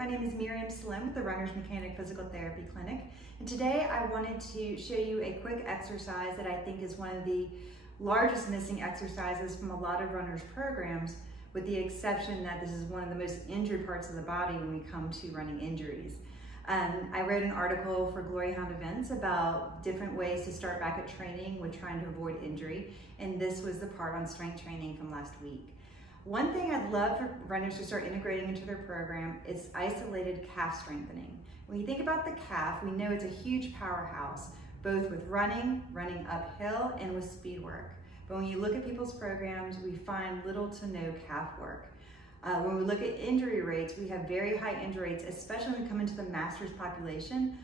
my name is Miriam Slim with the Runner's Mechanic Physical Therapy Clinic, and today I wanted to show you a quick exercise that I think is one of the largest missing exercises from a lot of runners' programs, with the exception that this is one of the most injured parts of the body when we come to running injuries. I wrote an article for Glory Hound Events about different ways to start back at training with trying to avoid injury, and this was the part on strength training from last week. One thing I'd love for runners to start integrating into their program is isolated calf strengthening. When you think about the calf, we know it's a huge powerhouse, both with running uphill, and with speed work. But when you look at people's programs, we find little to no calf work. When we look at injury rates, we have very high injury rates, especially when we come into the masters population,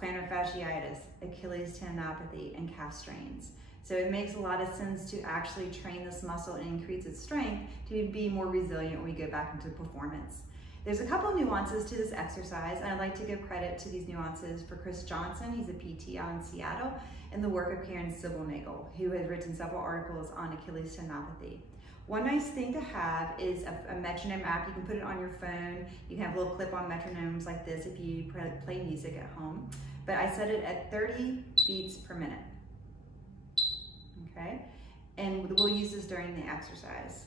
plantar fasciitis, Achilles tendinopathy, and calf strains. So it makes a lot of sense to actually train this muscle and increase its strength to be more resilient when we go back into performance. There's a couple of nuances to this exercise, and I'd like to give credit to these nuances for Chris Johnson. He's a PT out in Seattle, and the work of Karen Sibbelnagel, who has written several articles on Achilles tendinopathy. One nice thing to have is a metronome app. You can put it on your phone. You can have little clip-on metronomes like this if you play music at home. But I set it at 30 beats per minute. Okay, and we'll use this during the exercise.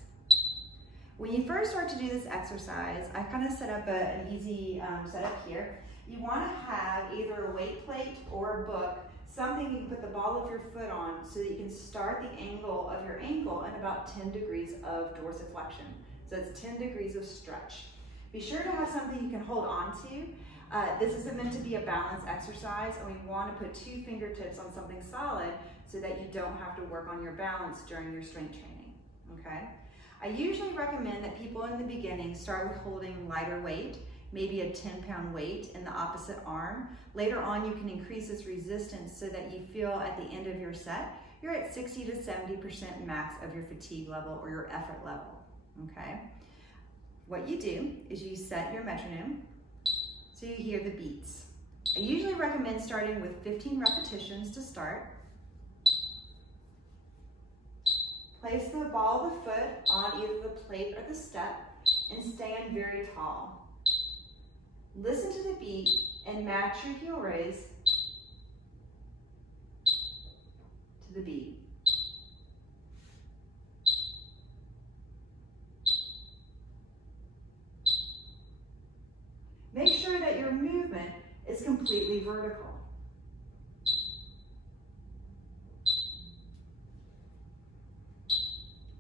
When you first start to do this exercise, I kind of set up an easy setup here. You want to have either a weight plate or a book, something you can put the ball of your foot on so that you can start the angle of your ankle at about 10 degrees of dorsiflexion. So it's 10 degrees of stretch. Be sure to have something you can hold on to. This isn't meant to be a balance exercise, and we want to put 2 fingertips on something solid so that you don't have to work on your balance during your strength training, okay? I usually recommend that people in the beginning start with holding lighter weight, maybe a 10-pound weight in the opposite arm. Later on, you can increase this resistance so that you feel at the end of your set, you're at 60 to 70% max of your fatigue level or your effort level, okay? What you do is you set your metronome so you hear the beats. I usually recommend starting with 15 repetitions to start. Place the ball of the foot on either the plate or the step and stand very tall. Listen to the beat and match your heel raise to the beat. Make sure that your movement is completely vertical.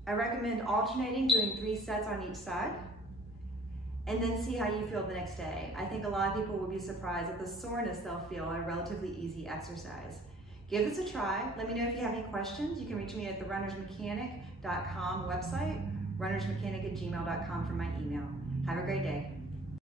I recommend alternating, doing 3 sets on each side, and then see how you feel the next day. I think a lot of people will be surprised at the soreness they'll feel on a relatively easy exercise. Give this a try. Let me know if you have any questions. You can reach me at the runnersmechanic.com website, runnersmechanic@gmail.com for my email. Have a great day.